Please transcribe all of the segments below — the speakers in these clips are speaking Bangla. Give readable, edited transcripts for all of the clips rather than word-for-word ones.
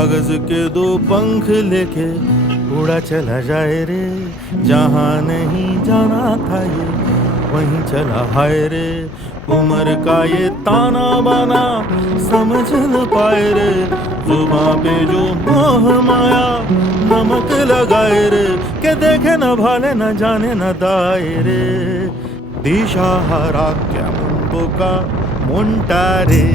कागज के दो पंख लेके उड़ा चला जाए रे, जहाँ नहीं जाना था ये वहीं चला हाय रे। उम्र का ये ताना बाना समझ न पाए रे, जुबां पे जो मोह माया नमक लगाए रे, के देखे न भाले न जाने न दाए रे। दिशाहारा क्या बोका मोंटा रे।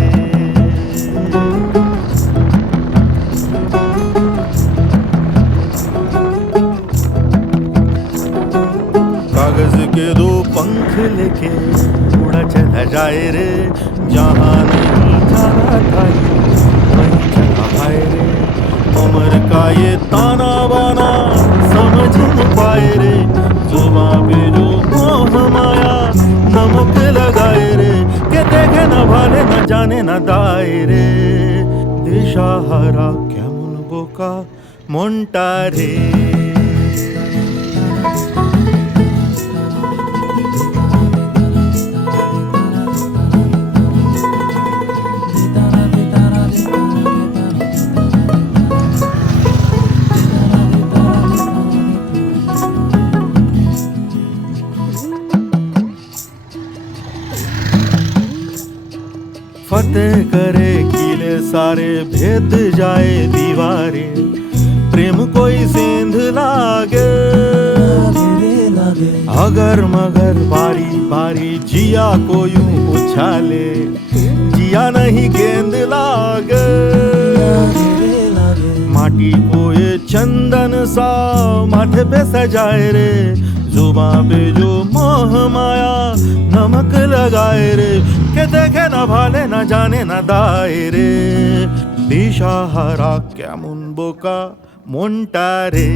कागज के दो पंख लेके उड़ा चला जाए रे, जहाँ नहीं जाना था ये वहीं चला हाय रे। उम्र का ये ताना बाना समझ न पाए रे, जुबां पे जो मोह माया नमक लगाए रे, के देखे न भाले न जाने न दाए रे। दिशाहारा क्या बोका मोंटा रे। फतेह करे किले सारे, भेद जाए दीवारें, प्रेम कोई सेंध लागे अगर मगर बारी बारी जिया को यूं उछाले, जिया नहीं गेंद लागे। माटी को ये चंदन सा माथे पे सजाए रे, जुबां पे जो मोह माया नमक लगाए रे, के देखे न भाले न जाने न दाए रे। दिशाहारा क्या बोका मोंटा रे।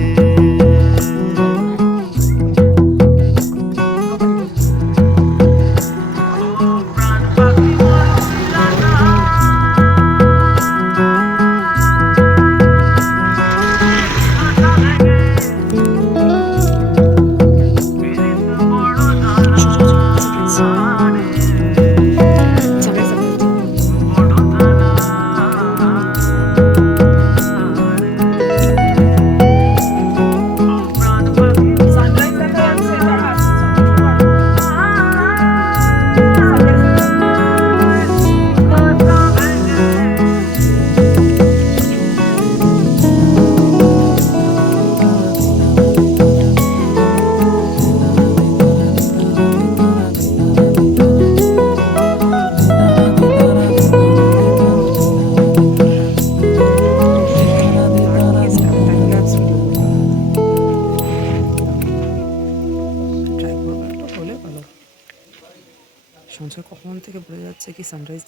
সঞ্চয় কখন থেকে বলে যাচ্ছে কি সানরাইজ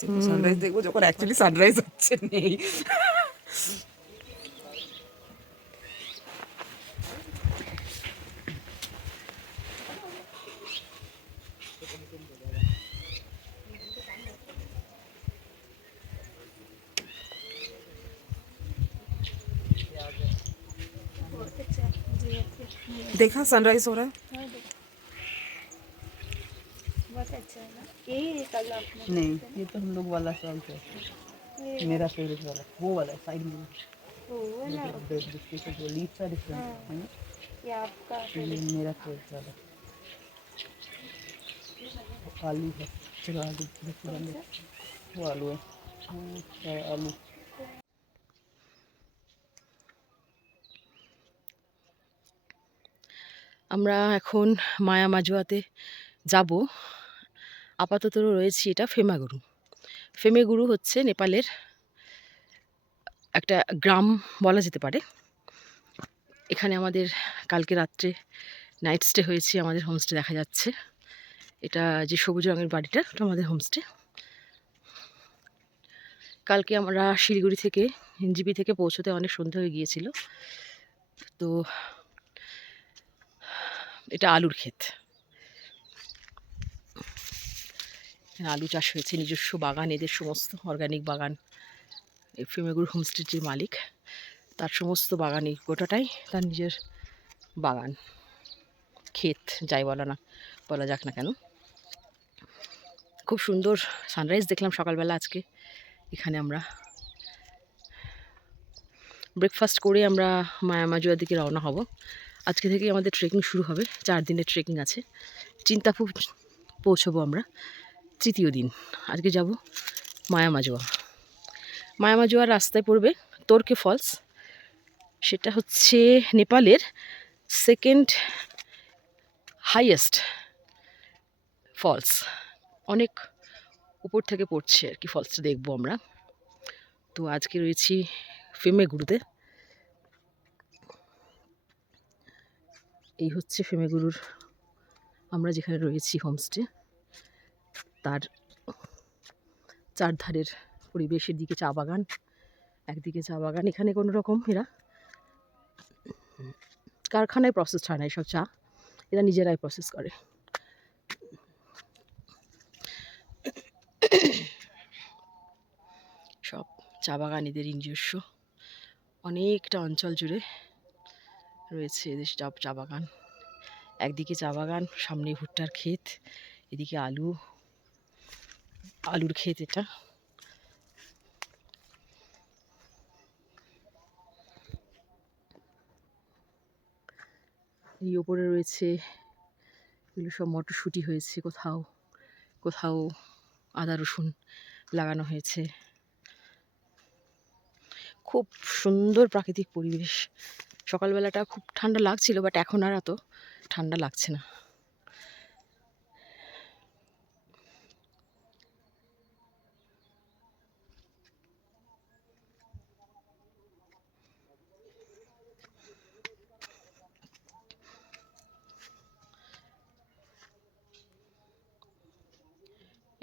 দেখবো যখন অ্যাকচুয়ালি সানরাইজ হচ্ছে নেই। देखा सनराइज हो रहा है? बहुत अच्छा है ना। यही कल आपने नहीं, ये तो हम लोग वाला सॉन्ग है, मेरा फेवरेट वाला वो वाला साइड में वो ना जिसके से जो लीड सा डिफरेंट है ना, ये आपका ये मेरा फेवरेट वाला आलू है। चलो आलू वो आलू है, आलू। আমরা এখন মায়া মাজুয়াতে যাব। আপাতত রয়েছি এটা ফেমাগুরু। ফেমেগুরু হচ্ছে নেপালের একটা গ্রাম বলা যেতে পারে। এখানে আমাদের কালকে রাত্রে নাইট স্টে হয়েছে, আমাদের হোমস্টে দেখা যাচ্ছে। এটা যে সবুজ রঙের বাড়িটা ওটা আমাদের হোমস্টে। কালকে আমরা শিলিগুড়ি থেকে এনজিপি থেকে পৌঁছতে অনেক সন্ধ্যা হয়ে গিয়েছিল। তো এটা আলুর ক্ষেত, এখানে আলু চাষ হয়েছে, নিজস্ব বাগান, এদের সমস্ত অর্গানিক বাগান। এই ফেমেগুরু হোমস্টের যে মালিক তার সমস্ত বাগানই গোটাটাই তার নিজের বাগান, ক্ষেত যাই বলা যাক না কেন। খুব সুন্দর সানরাইজ দেখলাম সকালবেলা আজকে এখানে আমরা। ব্রেকফাস্ট করে আমরা মায়ামাজুয়ার দিকে রওনা হব। আজকে থেকেই আমাদের ট্রেকিং শুরু হবে, 4 দিনের ট্রেকিং আছে। চিন্তাপু পৌঁছবো আমরা 3য় দিন। আজকে যাব মায়ামাজুয়া। মায়ামাজুয়ার রাস্তায় পড়বে তোরকে ফলস। সেটা হচ্ছে নেপালের 2nd হাইয়েস্ট ফলস। অনেক উপর থেকে পড়ছে আর কি, ফলসটা দেখবো আমরা। তো আজকে রয়েছি ফেমেগুরুতে। এই হচ্ছে ফেমেগুরুর আমরা যেখানে রয়েছি হোমস্টে, তার চারধারের পরিবেশের দিকে চা বাগান, একদিকে চা বাগান। এখানে কোনো রকম এরা কারখানায় প্রসেস হয় না এসব চা, এরা নিজেরাই প্রসেস করে। সব চা বাগান এদের নিজস্ব, অনেকটা অঞ্চল জুড়ে রয়েছে এদের চা বাগান। একদিকে চা বাগান, সামনে ভুট্টার ক্ষেত, এদিকে আলুর ক্ষেত। এটা এই ওপরে রয়েছে, এগুলো সব মটরশুঁটি হয়েছে, কোথাও কোথাও আদা রসুন লাগানো হয়েছে। খুব সুন্দর প্রাকৃতিক পরিবেশ। সকালবেলাটা খুব ঠান্ডা লাগছিল, বাট এখন আর এত ঠান্ডা লাগছে না।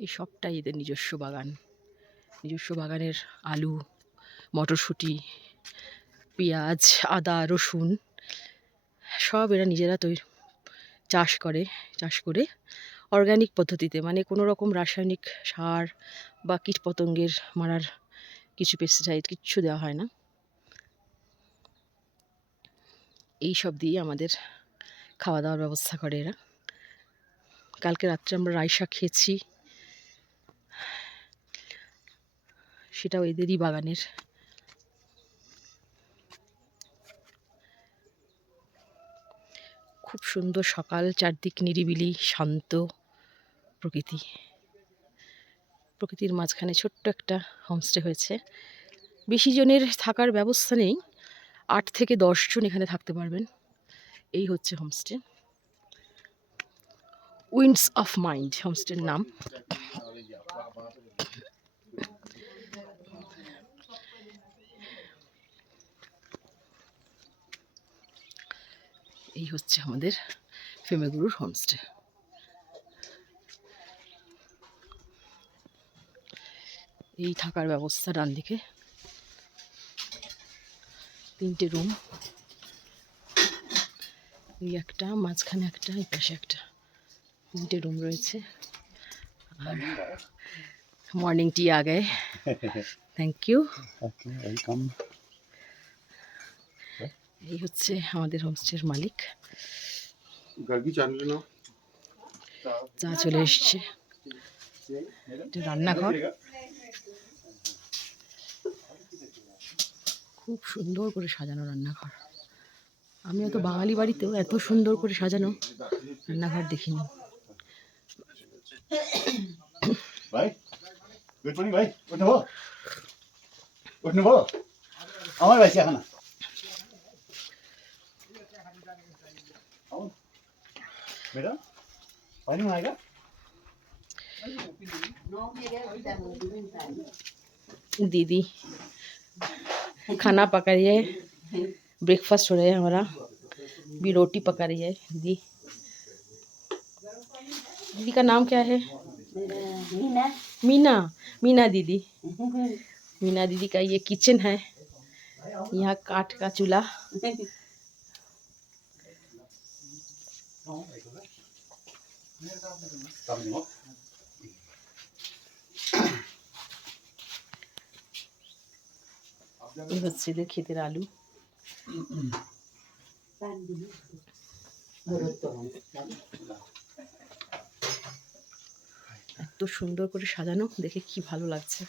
এই সবটাই এদের নিজস্ব বাগান। নিজস্ব বাগানের আলু, মটরশুঁটি, পেঁয়াজ, আদা রসুন সব এরা নিজেরা চাষ করে অর্গানিক পদ্ধতিতে, মানে কোনো রকম রাসায়নিক সার বা কীটপতঙ্গের মারার কিছু পেস্টিসাইড কিচ্ছু দেওয়া হয় না। এই সব দিয়ে আমাদের খাওয়া দাওয়ার ব্যবস্থা করে এরা। কালকে রাত্রে আমরা রাই শাক খেয়েছি, সেটাও এদেরই বাগানের। খুব সুন্দর সকাল, চারদিক নিরিবিলি শান্ত প্রকৃতির মাঝখানে ছোট্ট একটা হোমস্টে হয়েছে। বেশি জনের থাকার ব্যবস্থা নেই, 8 থেকে 10 জন এখানে থাকতে পারবেন। এই হচ্ছে হোমস্টে, উইন্ডস অফ মাইন্ড হোমস্টের নাম। এই হচ্ছে আমাদের ফেমেগুরুর হোমস্টে। এই থাকার ব্যবস্থা ডান দিকে, 3টে রুম, এই একটা, মাঝখানে একটা, এই পাশে একটা, 3টে রুম রয়েছে। আর মর্নিং টি আ গয়ে, থ্যাংক ইউ। ওয়েলকাম। এই হচ্ছে আমাদের হোমস্টের মালিক। চা চলে এসছে। এটা রান্নাঘর, খুব সুন্দর করে সাজানো রান্নাঘর। আমি হয়তো বাঙালি বাড়িতেও এত সুন্দর করে সাজানো রান্নাঘর দেখিনি। ভাই, গুড মর্নিং ভাই, উঠ নেবো আমার ভাই এখন बेटा पानी में आएगा दीदी खाना पका रही है, ब्रेकफास्ट हो रहा है हमारा, भी रोटी पका रही है दीदी। दीदी का नाम क्या है? मीना दीदी। मीना दीदी का ये किचन है, यहाँ काठ का चूल्हा। এই হচ্ছে এদের ক্ষেতের আলু। এত সুন্দর করে সাজানো, দেখে কি ভালো লাগছে।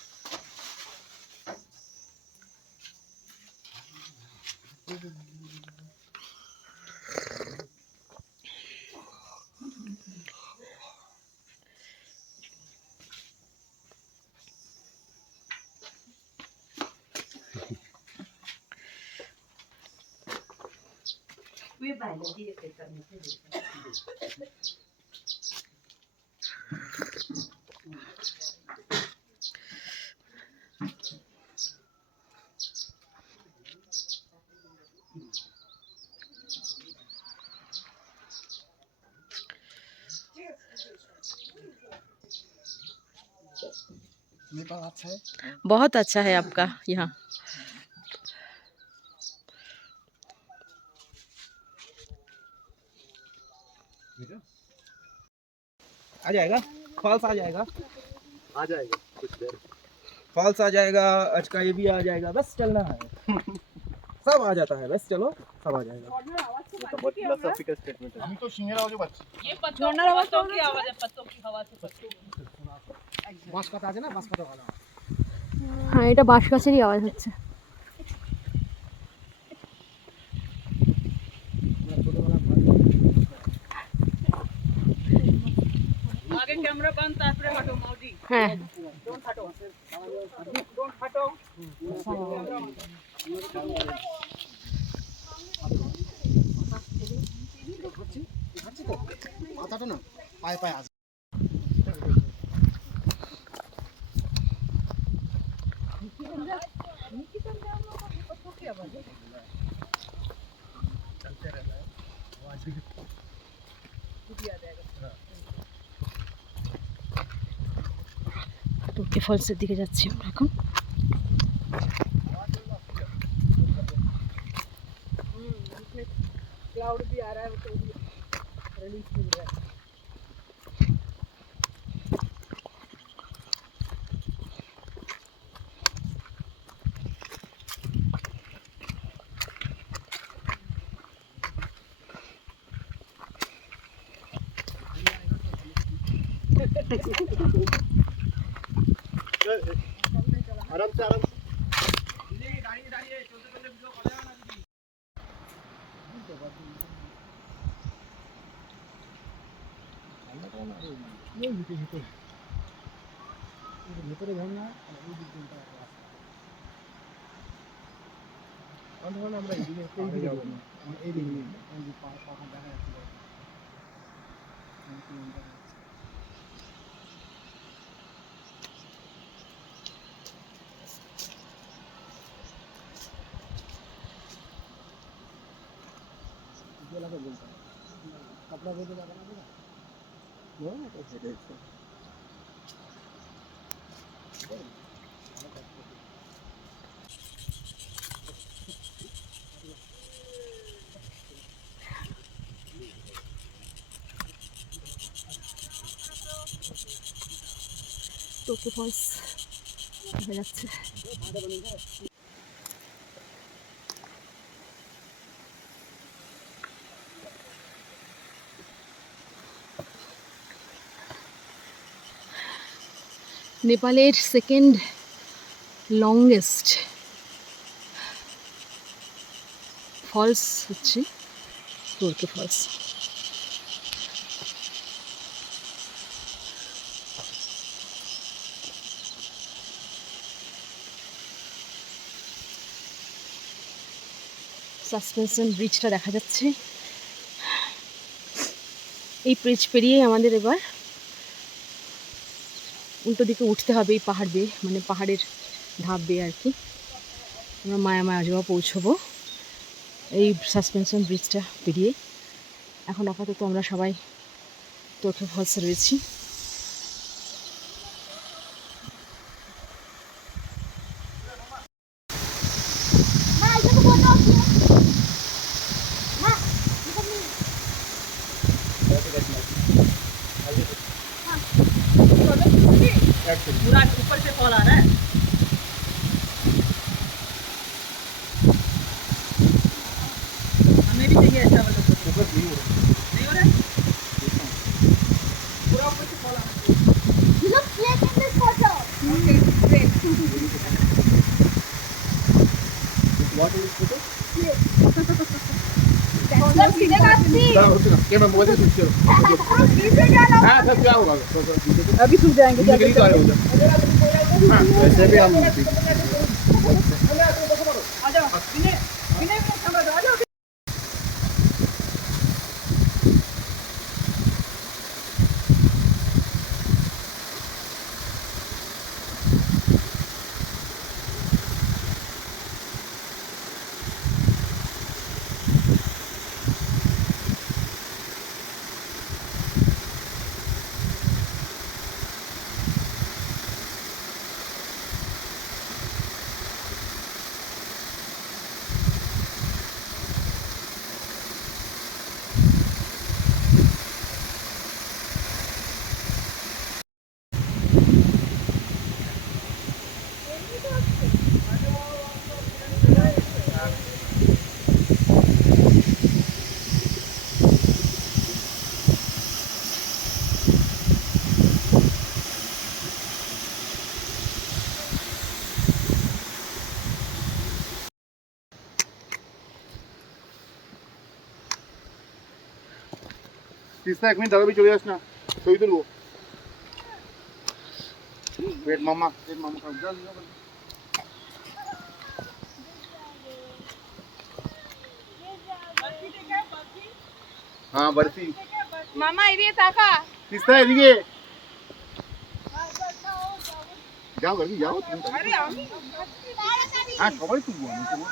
नेपाल अच्छा है। बहुत अच्छा है आपका यहाँ। आ जाएगा, फॉल्स आ जाएगा, आ जाएगा कुछ देर। फॉल्स आ जाएगा, अचका ये भी आ जाएगा, बस चलना है। सब आ जाता है, बस चलो सब आ जाएगा। बहुत फिलोसॉफिकल स्टेटमेंट है। हम तो सिंगेर आवाज पाচ্ছি। বাঁশ কাটা আছে না, বাঁশ কাটা ভালো। হ্যাঁ, এটা বাঁশ গাছেরই আওয়াজ হচ্ছে। আগে ক্যামেরা বান তারপরে হাঁটো মাউজি। হ্যাঁ, ডোন্ট হাঁটো। ডোন্ট হাঁটো। মাথাটা না পায়ে পায়ে আছে। তুর্কি ফলসের দিকে যাচ্ছি আমরা এখন। क्लाउड भी आ रहा है, तो रिलीज मिल रहा है। आराम से आराम से। ভিতরে ঝর্ণা আমরা এইদিকে পাহাড় দেখা যাচ্ছে। कपड़ा दे लगाना पड़ेगा ना, तो सेट है। তুর্কি ফলস দেখা যাচ্ছে। নেপালের সেকেন্ড লংগেস্ট ফলস হচ্ছে তুর্কি ফলস। সাসপেনশন ব্রিজটা দেখা যাচ্ছে। এই ব্রিজ পেরিয়ে আমাদের এবার উল্টো দিকে উঠতে হবে, এই পাহাড় বেয়ে, মানে পাহাড়ের ধাপ বেয়ে আর কি। আমরা মায়া অজবা পৌঁছবো এই সাসপেনশন ব্রিজটা পেরিয়ে। এখন আপাতত আমরা সবাই তুর্কি ফলসে রয়েছি। पूरा ऊपर से कॉल आ रहा है। हमें भी चाहिए ऐसा वाला ऊपर नहीं हो रहा है। पूरा ऊपर से कॉल आ रहा है। You look like in this photo. Okay, great. What is it? Yes. क्या मैं मोबाइल से स्विच करूं? हाँ सब क्या होगा? अभी सूख जाएंगे निकल ही तो आए हो जब। हाँ, वैसे भी हम तीसरा एक मिनट दादा भी चले जास ना सोई तो लो वेट मामा का जा हाँ बर्फी মামা এদিকে তাকা तीसरा এদিকে যাও বর্ফি যাও তুমি হ্যাঁ সবাই তুলবো আমি তোমার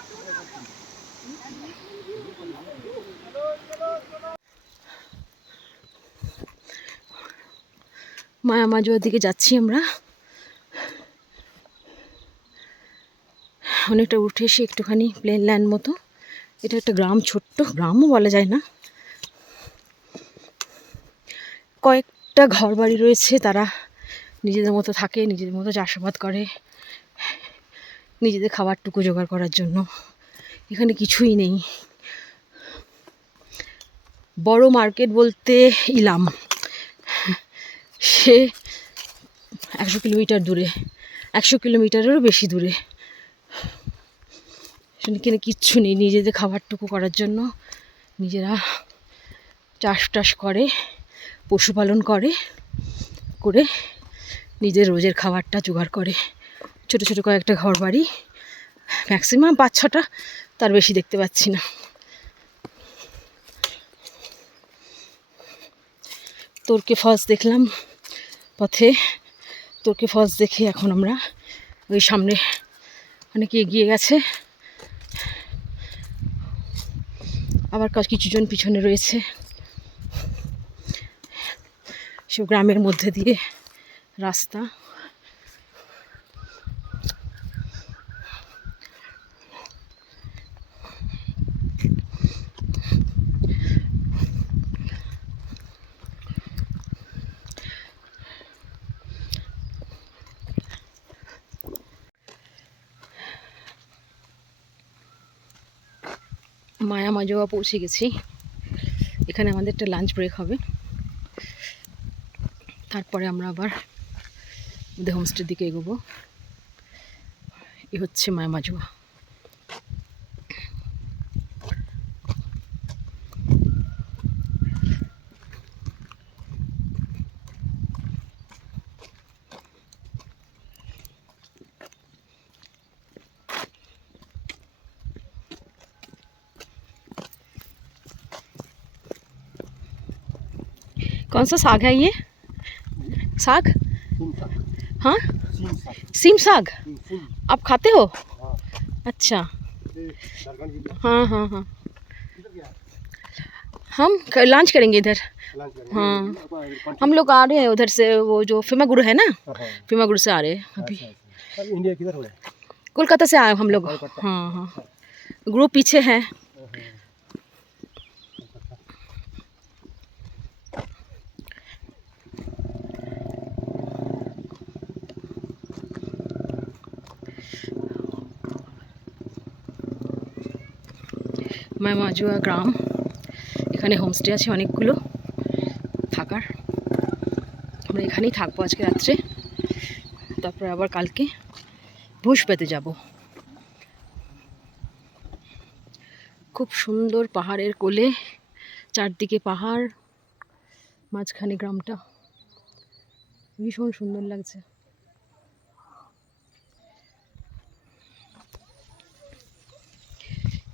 মায়া মাজুয়ার দিকে যাচ্ছি আমরা। অনেকটা উঠে এসে একটুখানি প্লেন ল্যান্ড মতো। এটা একটা গ্রাম, ছোট্ট গ্রামও বলা যায় না, কয়েকটা ঘর বাড়ি রয়েছে, তারা নিজেদের মতো থাকে, নিজেদের মতো চাষাবাদ করে নিজেদের খাবারটুকু জোগাড় করার জন্য। এখানে কিছুই নেই। বড় মার্কেট বলতে ইলাম, সে 100 কিলোমিটার দূরে, 100 কিলোমিটারেরও বেশি দূরে। সেখানে কিচ্ছু নেই। নিজেদের খাবারটুকু করার জন্য নিজেরা চাষ টাস করে, পশুপালন করে, করে নিজের রোজের খাবারটা জোগাড় করে। ছোট ছোট কয়েকটা ঘর বাড়ি, ম্যাক্সিমাম 5-6টা, তার বেশি দেখতে পাচ্ছি না। তোরকে ফলস দেখলাম পথে। তোরকে ফলস দেখে এখন আমরা ওই সামনে অনেকে এগিয়ে গেছে, আবার কিছুজন পিছনে রয়েছে। সব গ্রামের মধ্যে দিয়ে রাস্তা। মায়া মাজোয়া পৌঁছে গেছি। এখানে আমাদের একটা লাঞ্চ ব্রেক হবে, তারপরে আমরা আবার আমাদের হোমস্টের দিকে এগোবো। এই হচ্ছে মায়া মাজোয়া। कौन सा साग है ये? साग? हाँ, सीम साग। आप खाते हो? अच्छा। हाँ हाँ हाँ, हम लंच करेंगे इधर। हाँ, हम लोग आ रहे हैं उधर से, वो जो फीमागुरु है ना, फीमागुरु से आ रहे हैं अभी। इंडिया किधर हो? कोलकाता से आए हम लोग। हाँ हाँ, ग्रुप पीछे है। মায়া মাজুয়া গ্রাম। এখানে হোমস্টে আছে অনেকগুলো থাকার। আমরা এখানেই থাকবো আজকে রাত্রে, তারপরে আবার কালকে ভুজ পেতে যাব। খুব সুন্দর পাহাড়ের কোলে, চারদিকে পাহাড়, মাঝখানে গ্রামটা ভীষণ সুন্দর লাগছে।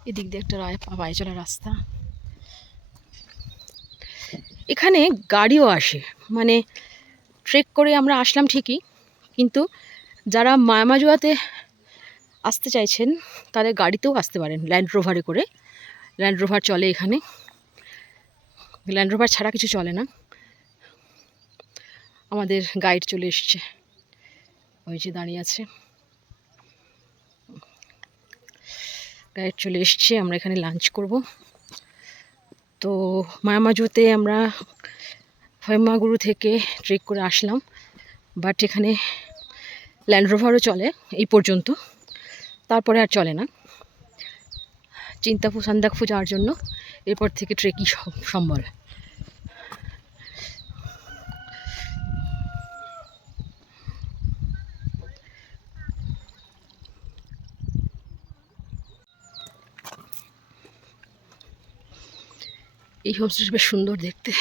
এদিক দিয়ে একটা পায়ে চলা রাস্তা। এখানে গাড়িও আসে, মানে ট্রেক করে আমরা আসলাম ঠিকই, কিন্তু যারা মায়ামাজুয়াতে আসতে চাইছেন তাদের গাড়িতেও আসতে পারেন, ল্যান্ড রোভারে করে। ল্যান্ড রোভার চলে এখানে, ল্যান্ড রোভার ছাড়া কিছু চলে না। আমাদের গাইড চলে এসছে, ওই যে দাঁড়িয়ে আছে গাইড চলে এসছে। আমরা এখানে লাঞ্চ করব। তো মায়ামাজুতে আমরা ফয়মাগুরু থেকে ট্রেক করে আসলাম, বাট এখানে ল্যান্ড রোভারও চলে এই পর্যন্ত, তারপরে আর চলে না। চিন্তাফু সান্দাকফু যাওয়ার জন্য এরপর থেকে ট্রেকই সম্বল। এই হোমস্টেটা বেশ সুন্দর দেখতে।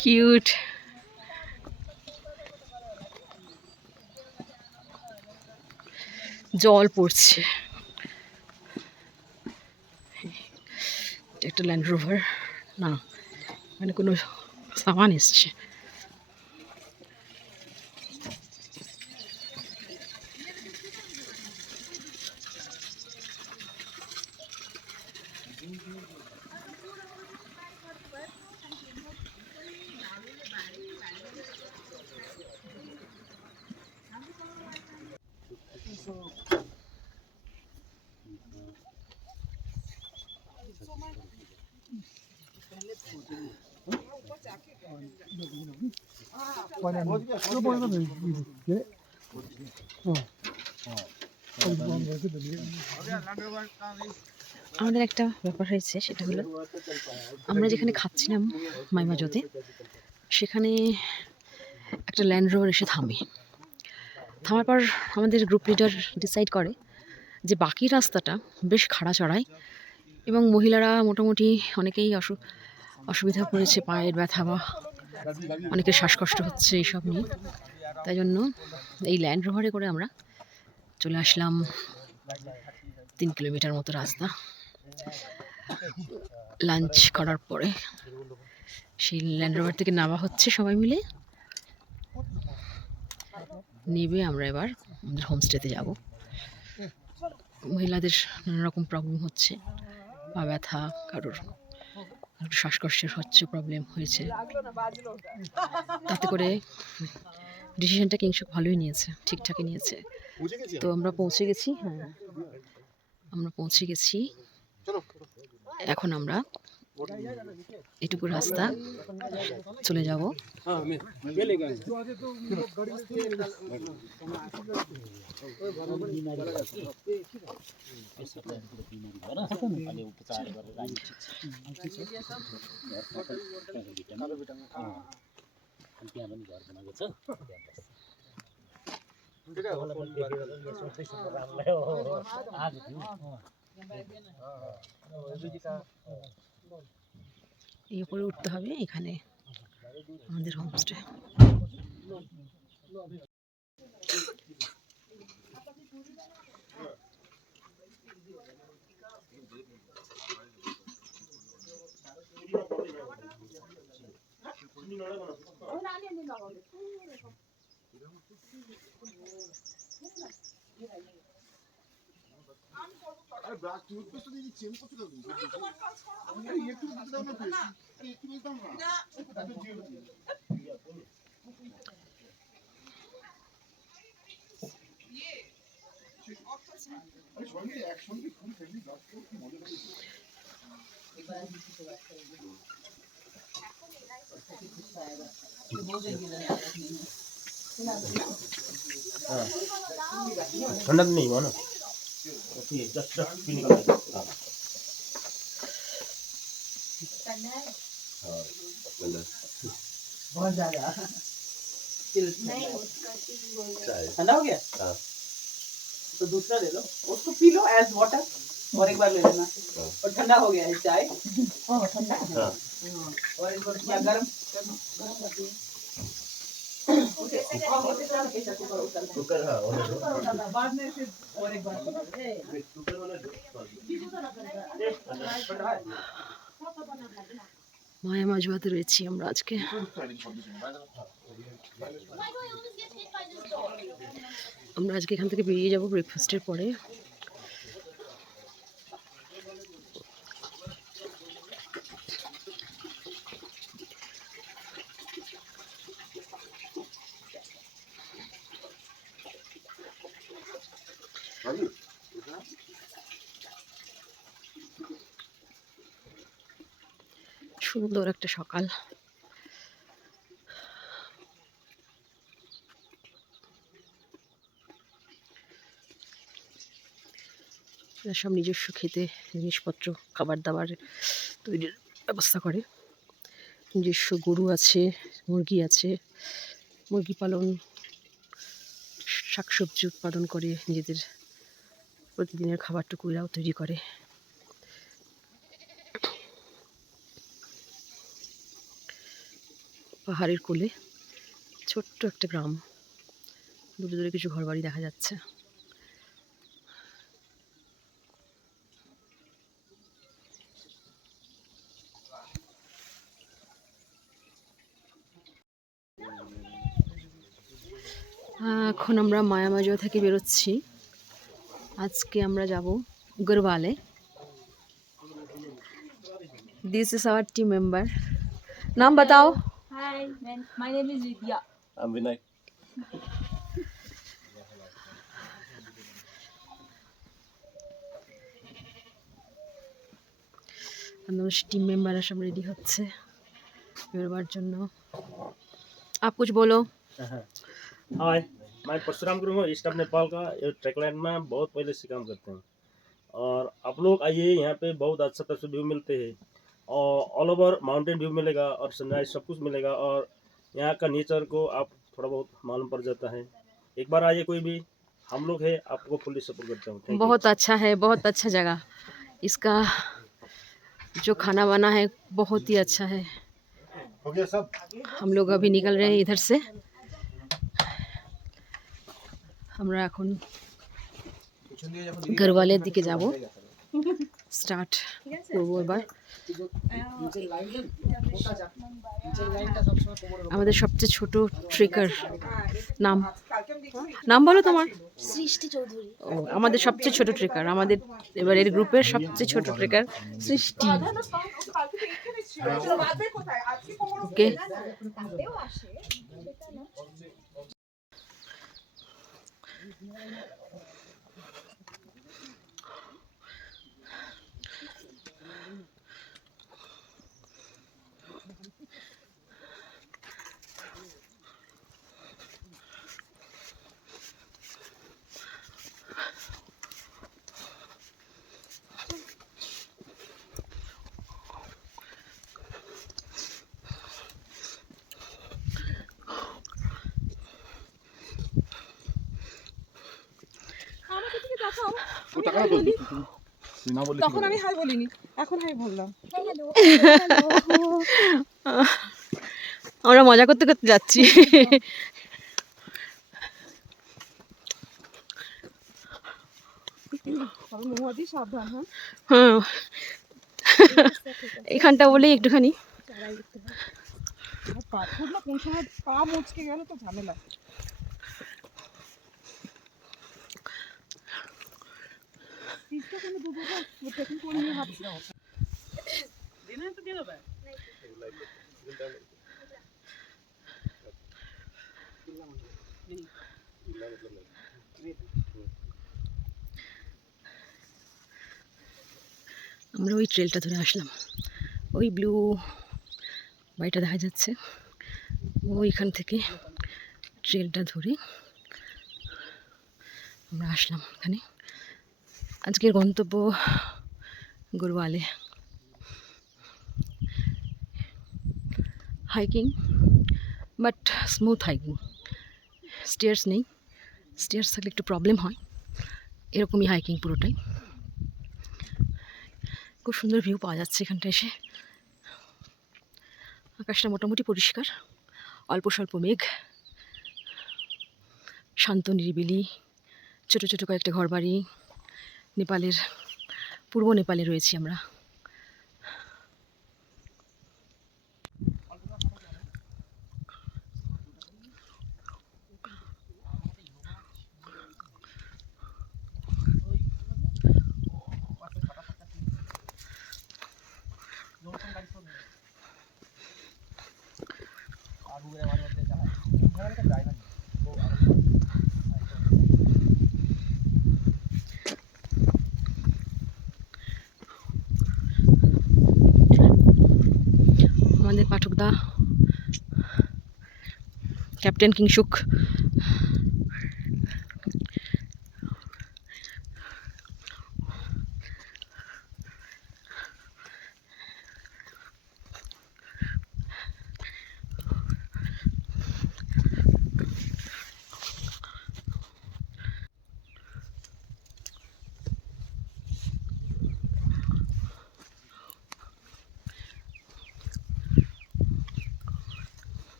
কিউট। জল পড়ছে। একটা ল্যান্ড রোভার, না মানে কোনো সামান এসছে। আমাদের একটা ব্যাপার হয়েছে, সেটা হলো আমরা যেখানে খাচ্ছিলাম মাইমাজোতে, সেখানে একটা ল্যান্ড রোভার এসে থামার পর আমাদের গ্রুপ লিডার ডিসাইড করে যে বাকি রাস্তাটা বেশ খাড়া চড়াই, এবং মহিলারা মোটামুটি অনেকেই অসুবিধা পড়েছে, পায়ের ব্যথা বা অনেকের শ্বাসকষ্ট হচ্ছে এইসব নিয়ে। তাই জন্য এই ল্যান্ড রোভারে করে আমরা চলে আসলাম 3 কিলোমিটার মতো রাস্তা। লাঞ্চ করার পরে সেই ল্যান্ড রোভার থেকে নামা হচ্ছে, সবাই মিলে নেবে আমরা এবার আমাদের হোমস্টেতে যাব। মহিলাদের নানা রকম প্রবলেম হচ্ছে, পা ব্যথা, কারোর শ্বাসকষ্টের হচ্ছে প্রবলেম হয়েছে। তাতে করে ডিসিশনটা কিংসুক ভালোই নিয়েছে, ঠিকঠাকই নিয়েছে। তো আমরা পৌঁছে গেছি। হ্যাঁ, আমরা পৌঁছে গেছি। এখন আমরা এটুকু রাস্তা চলে যাব। এই উপরে উঠতে হবে, এখানে আমাদের হোমস্টে। আরে ব্রাশ টুথপেস্ট দিয়ে চেঞ্জ করতে দাও আরে একটু দিতে দাও না প্লিজ আরে একটু দিতে দাও না আরে সঙ্গে একসঙ্গে ফুল ফ্যামিলি ব্রাশ করো কি মজা লাগে ठंडा तो नहीं हुआ ना ठीक है जस्ट पीने का बहुत ज्यादा ठंडा हो गया तो दूसरा ले लो उसको पी लो एज वाटर और एक बार ले लेना और ठंडा हो गया है चाय ठंडा और एक बार या गरम कुकर हाँ बाद में फिर और एक बार মায়া মাঝবাতে রয়েছি আমরা আজকে। আমরা আজকে এখান থেকে বেরিয়ে যাব ব্রেকফাস্টের পরে। সুন্দর একটা সকাল। এরা সব নিজস্ব খেতে জিনিসপত্র খাবার দাবার তৈরির ব্যবস্থা করে। নিজস্ব গরু আছে, মুরগি আছে, মুরগি পালন, শাকসবজি উৎপাদন করে নিজেদের প্রতিদিনের খাবারটুকু এরাও তৈরি করে। পাহাড়ের কোলে ছোট্ট একটা গ্রাম, দূরে দূরে কিছু ঘরবাড়ি দেখা যাচ্ছে। এখন আমরা মায়ামাজুয়া থেকে বেরোচ্ছি। আজকে আমরা যাব গরওয়ালে। This is our team member. নাম बताओ। Hi, my name is Vidya. I'm Vinay team member सब रेडी होच्छे बेरोবার জন্য। आप कुछ बोलो। हाय, मैं परशुराम गुरु हूँ, ईस्ट ऑफ नेपाल का। ये ट्रैकलैंड में बहुत पहले से काम करते हैं और आप लोग आइए, यहाँ पे बहुत अच्छा तरह व्यू मिलते हैं और ऑल ओवर माउंटेन व्यू मिलेगा और सनराइज सब कुछ मिलेगा और यहाँ का नेचर को आप थोड़ा बहुत मालूम पड़ जाता है। एक बार आइए, कोई भी हम लोग है आपको फुल्ली सपोर्ट करते हैं। बहुत अच्छा है, बहुत अच्छा जगह। इसका जो खाना बना है बहुत ही अच्छा है। हो गया सब हम लोग अभी निकल रहे हैं इधर से। আমরা এখন গরওয়ালের দিকে যাব, স্টার্ট করব এবার। আমাদের সবচেয়ে ছোট ট্রেকার নাম নাম বলো তোমার? সৃষ্টি চৌধুরী। ও, আমাদের সবচেয়ে ছোট ট্রেকার, আমাদের এবারের গ্রুপের সবচেয়ে ছোট ট্রেকার সৃষ্টি। ওকে, ও টাকা তো তুই না বললি তখন আমি হাই বলিনি, এখন হাই বললাম। আমরা মজা করতে করতে যাচ্ছি। মহুয়াদি সাবধান। হ্যাঁ, হ্যাঁ, এখানটা বলেই একটুখানি পাথর না কোন সময় পা মুচকে গেলে তো ঝামেলা। তিনটা কোনো দুটো ট্রেকিং করে নিয়ে ভাবছি দিনে তো দিয়ে দেবে। আমরা ওই ট্রেলটা ধরে আসলাম, ওই ব্লু বাড়িটা দেখা যাচ্ছে, ওইখান থেকে ট্রেলটা ধরে আমরা আসলাম এখানে। আজকের গন্তব্য গরওয়ালে। Hiking, but smooth hiking, stairs নেই। স্টেয়ার্স থাকলে একটু প্রবলেম হয়, এরকমই হাইকিং পুরোটাই। খুব সুন্দর ভিউ পাওয়া যাচ্ছে এখানটা এসে। আকাশটা মোটামুটি পরিষ্কার, অল্প স্বল্প মেঘ, শান্ত নিরিবিলি, ছোটো ছোটো কয়েকটা ঘরবাড়ি। নেপালের, পূর্ব নেপালে রয়েছি আমরা। আমাদের পাঠকদা ক্যাপ্টেন কিংসুক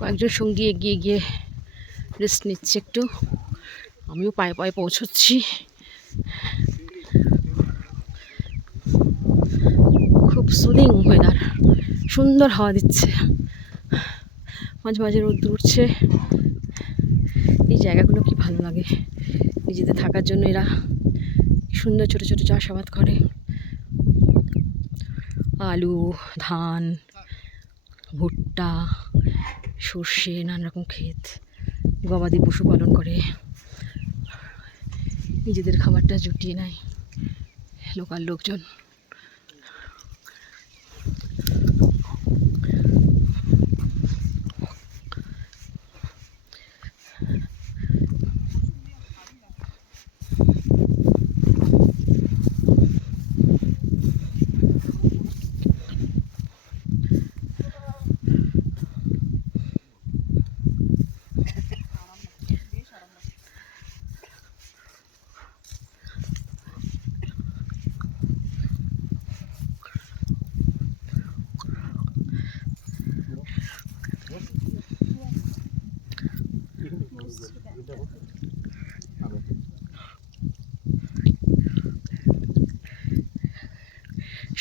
কয়েকজন সঙ্গী এগিয়ে গিয়ে রেস্ট নিচ্ছে একটু, আমিও পায়ে পায়ে পৌঁছচ্ছি। খুব সুদিং ওয়েদার, সুন্দর হাওয়া দিচ্ছে, মাঝে মাঝে রোদ উঠছে। এই জায়গাগুলো কি ভালো লাগে, নিজেদের থাকার জন্য এরা সুন্দর ছোটো ছোটো চাষাবাদ করে। আলু, ধান, ভুট্টা, সর্ষে, নানা রকম ক্ষেত, গবাদি পশু পালন করে, নিজেদের খাবারটা জুটিয়ে নেয় লোকাল লোকজন।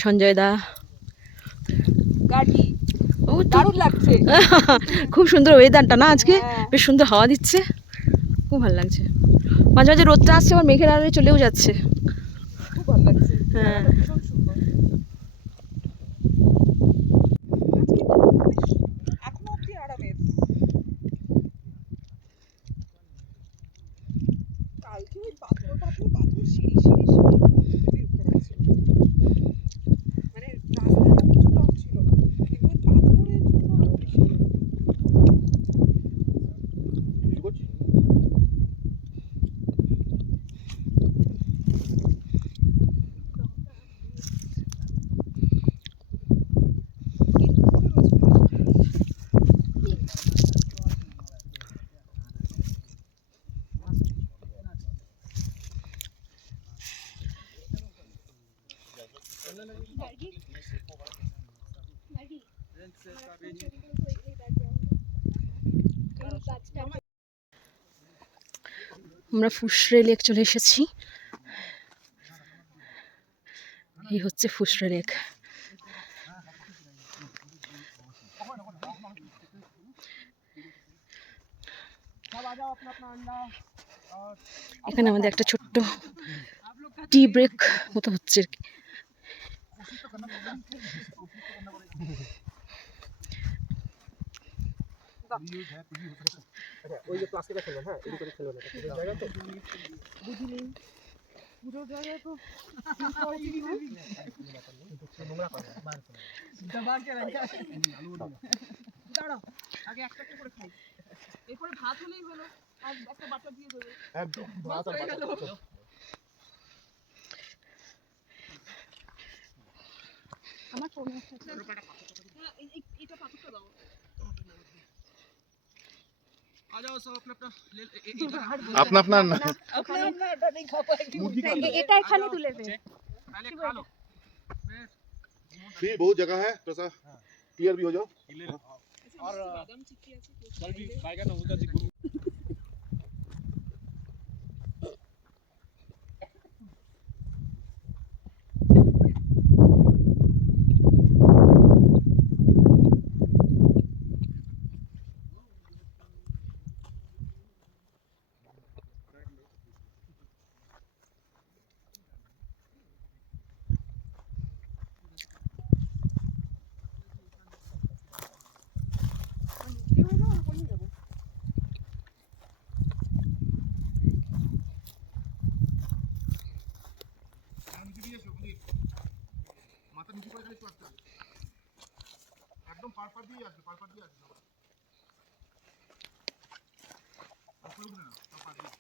সঞ্জয় দা গাড়ি ও তো দারুণ লাগছে। খুব সুন্দর ওয়েদারটা না আজকে, বেশ সুন্দর হাওয়া দিচ্ছে, খুব ভালো লাগছে। মাঝে মাঝে রোদটা আসছে, আবার মেঘের আড়ালে চলেও যাচ্ছে। খুব ভালো লাগছে, হ্যাঁ। ভীষণ সুন্দর। এখনো অব্দি আরামের। কালকে ওই পাথর সিঁড়ি সিঁড়ি সিঁড়ি খুবই উঠতে পারছিল, মানে রাস্তাটা কিছু টফ ছিল না, কিন্তু ওই পাথরের জন্য আরো বেশি। আমরা ফুসরে লেক চলে এসেছি। এই হচ্ছে ফুসরে লেক। এখানে আমাদের একটা ছোট্ট টি ব্রেক মতো হচ্ছে আর কি। ওই যে প্লাস্টিকটা খেলবেন, হ্যাঁ এদিকে করে খেলবেন, এটা পুরো জায়গা তো পুরো জায়গা তো দাঁড়াও, আগে একটা একটা করে খাই, এরপরে ভাত হলেই হলো, আর একটা বাটা দিয়ে দেবে। একদম বাস হয়ে গেল। আমার ফোন আছে, হ্যাঁ, এটা পাথরটা দাও। आ जाओ सब अपना अपना अपना अपना ওখানে আমরা এটা নেই খাবো, मुर्गी का এটা এখানে তুলে দে। पहले खा लो। फिर बहुत जगह है, थोड़ा सा क्लियर भी हो जाओ। और বাদাম চিক্কি আছে, कल भी खाएगा ना उधर से মাথা নিচু করে খালি একটু আসতে হবে, একদম পার পার দিয়ে আসবে, পার পার দিয়ে আসবে, আসলে না পার পার দিয়ে।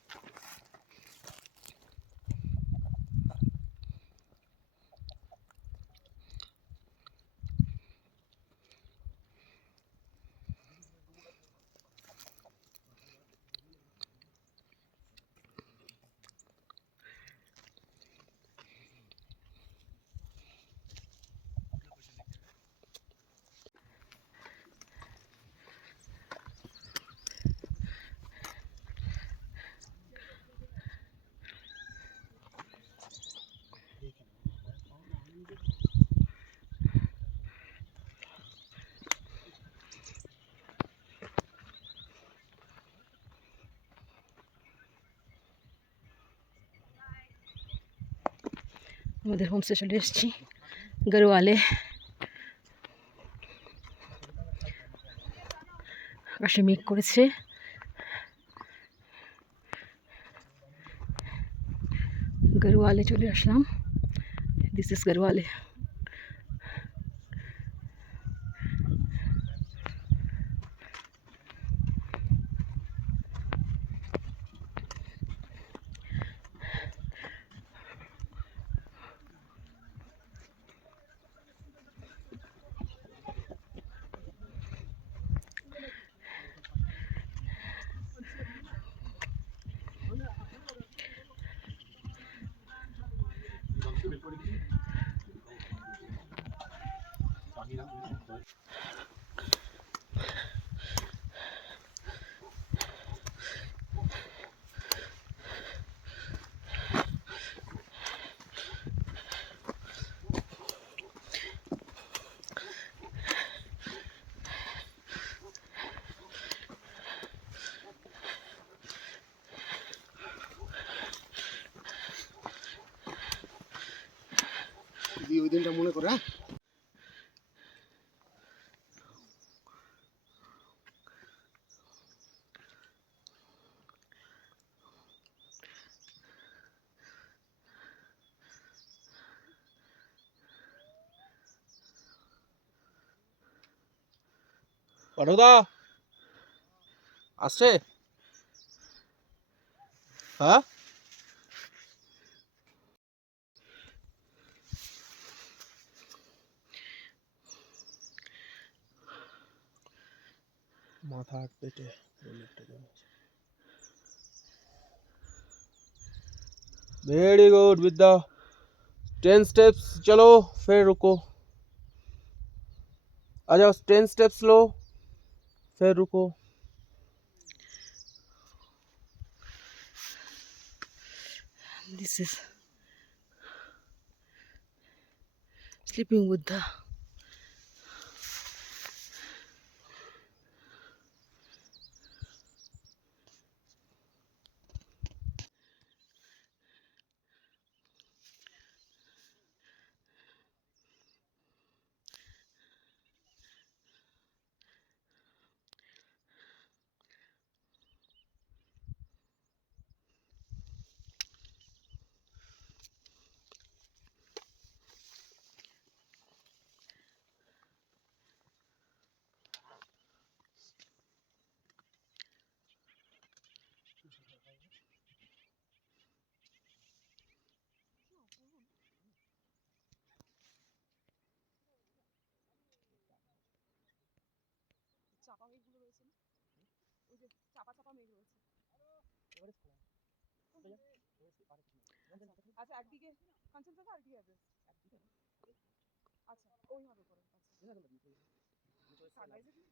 আমাদের হোমস্টে চলে এসেছি, গরওয়ালে। আকাশে মেঘ করেছে, গরওয়ালে চলে আসলাম। This is গরওয়ালে। ওই দিনটা মনে করে, হ্যাঁ पढ़ोदा আসছে, হ্যাঁ माथा आठ पेटे very good with the 10 steps चलो, फिर रुको, आ जाओ 10 स्टेप्स लो, फिर रुको। This is sleeping Buddha. চাপা চাপা মেঘ রয়েছে। আচ্ছা একদিকে কাঞ্চনজঙ্ঘা আর একদিকে এভারেস্ট। আচ্ছা ওইভাবে করে আচ্ছা সানরাইজে কি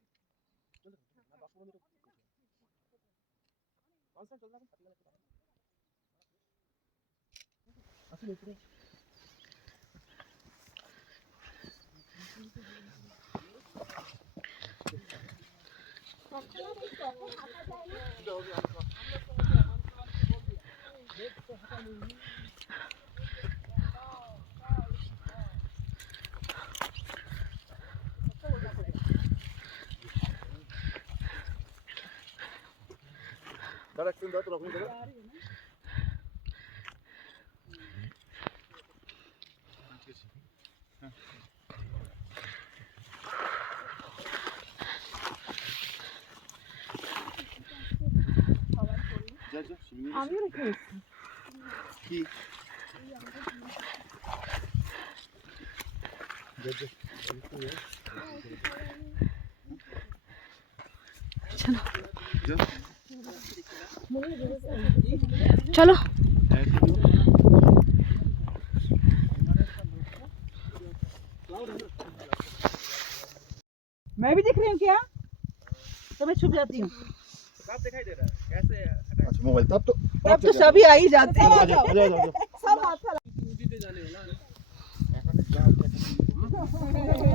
আমিও রেখে এসেছি। কি চলো मैं भी दिख रही हूँ क्या? तो मैं छुप जाती हूँ। साफ दिखाई दे रहा है कैसे अच्छा मोबाइल तब तो तब तो सभी आ ही जाते हैं। आजा आजा आजा सब हाथ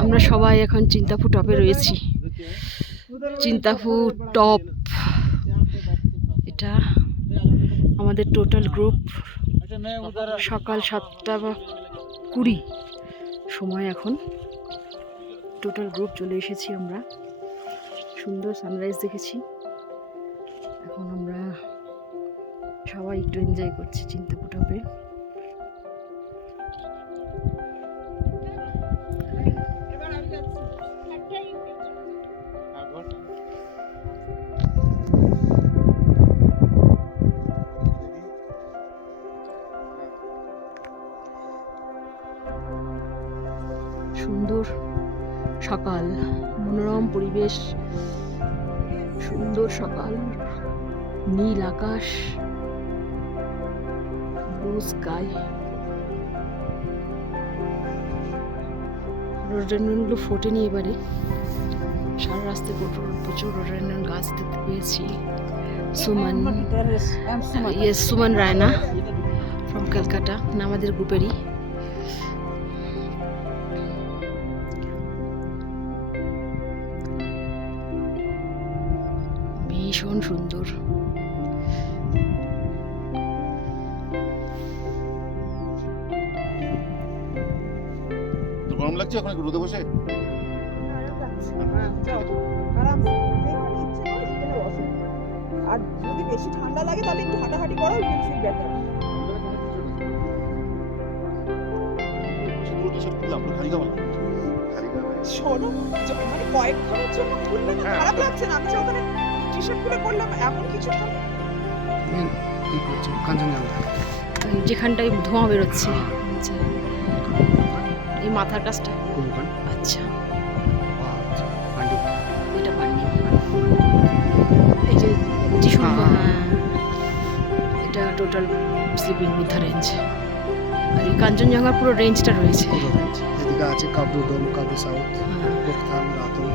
আমরা সবাই এখন চিন্তাফু টপে রয়েছি। চিন্তাফু টপ, এটা আমাদের টোটাল গ্রুপ। সকাল 7:20 সময় এখন। টোটাল গ্রুপ চলে এসেছি আমরা। সুন্দর সানরাইজ দেখেছি। এখন আমরা সবাই একটু এনজয় করছি চিন্তাফু টপে। সুন্দর সকাল, মনোরম পরিবেশ, সুন্দর সকাল, নীল আকাশ, ব্লু স্কাই। রোডোডেনড্রনগুলো ফোটেনি এবারে। সারা রাস্তায় প্রচুর রোডোডেনড্রন গাছ দেখতে পেয়েছি। সুমন রায়না ফ্রম ক্যালকাটা, আমাদের গ্রুপেরই। ভীষণ সুন্দর। তো গরম লাগছে এখন একটু রোদে বসে আর যদি বেশি ঠান্ডা লাগে তাহলে একটু হাঁটাহাঁটি করো, ইউ ফিল বেটার। টি-শার্ট খুললাম না খালি গাওয়া শোনো মানে কয়েকক্ষণের জন্য খুলবে না, খারাপ লাগছে না? আমি যে ওখানে টি-শার্ট খুলে করলাম এমন কিছু ঠান্ডা যেখানটায় ধোঁয়া বেরোচ্ছে। আচ্ছা, এই মাথার কাছটা। আচ্ছা, এটা পান্ডি। এই যে এটা টোটাল স্লিপিং বুদ্ধা রেঞ্জ। আর এই কাঞ্চনজঙ্ঘা পুরো রেঞ্জটা রয়েছে। এদিকে আছে কাবরু ডোম, কাবরু সাউথ, কোকথাম, রাতন।